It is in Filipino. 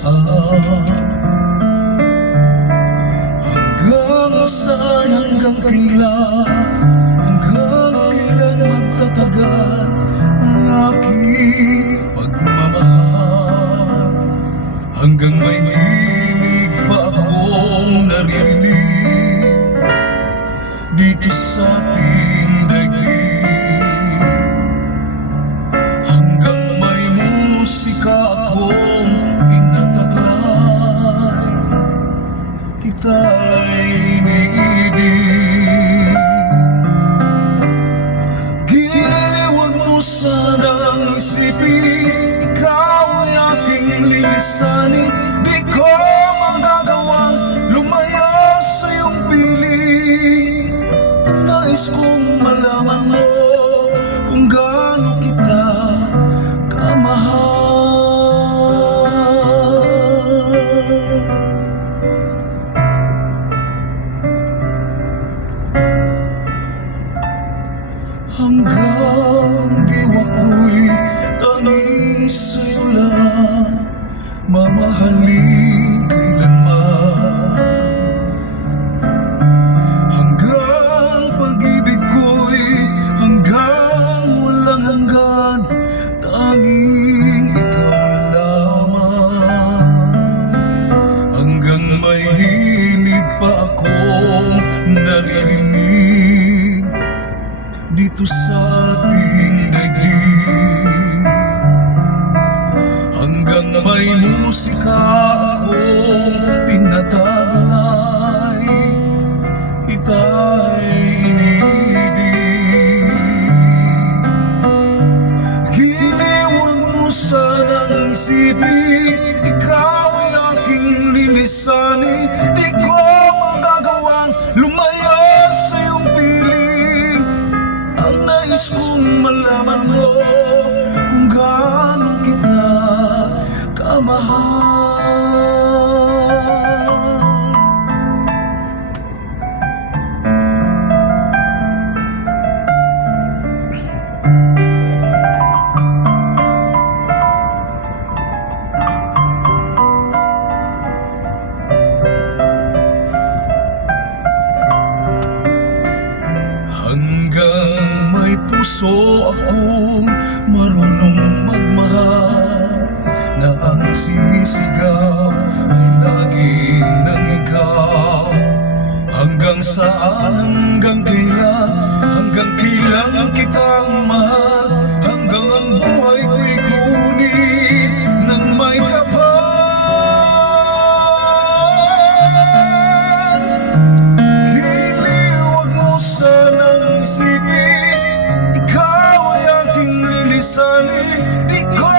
saan, hanggang saan, hanggang kailan magtatagal ang aking pagmamahal, hanggang may himig pa akong naririnig dito sa ating daigdig, hanggang may musika akong tinataglay, kita'y iniibig. Giliwag mo sanang isipin, ikaw ay aking lilisanin, di ko magagawang lumaya sa iyong piling. Ang nais kong malaman mo kung gaano kita kamahal. Hanggang diwa ko'y tanging sa'yo lang mamahalin kailanman, hanggang pag-ibig ko'y hanggang walang hanggan, tanging ikaw lamang, hanggang may himig pa akong naririnig dito sa ating daigdig, hanggang may musika akong tinataglay, kita'y iniibig. Giliwag mo sanang isipin, ikaw ay aking lilisanin, di ko magagawang lumaya sa iyong piling. Ang nais kong malaman mo kung gaano kita kamahal. Hanggang may puso akong marunong magmahal, na ang sinisigaw ay lagi ng ikaw. Hanggang saan, hanggang kailan kitang mahal, hanggang ang buhay ko'y kunin ng may kapal. Giliwag mo sanang isipin, ikaw ay aking lilisanin, di ko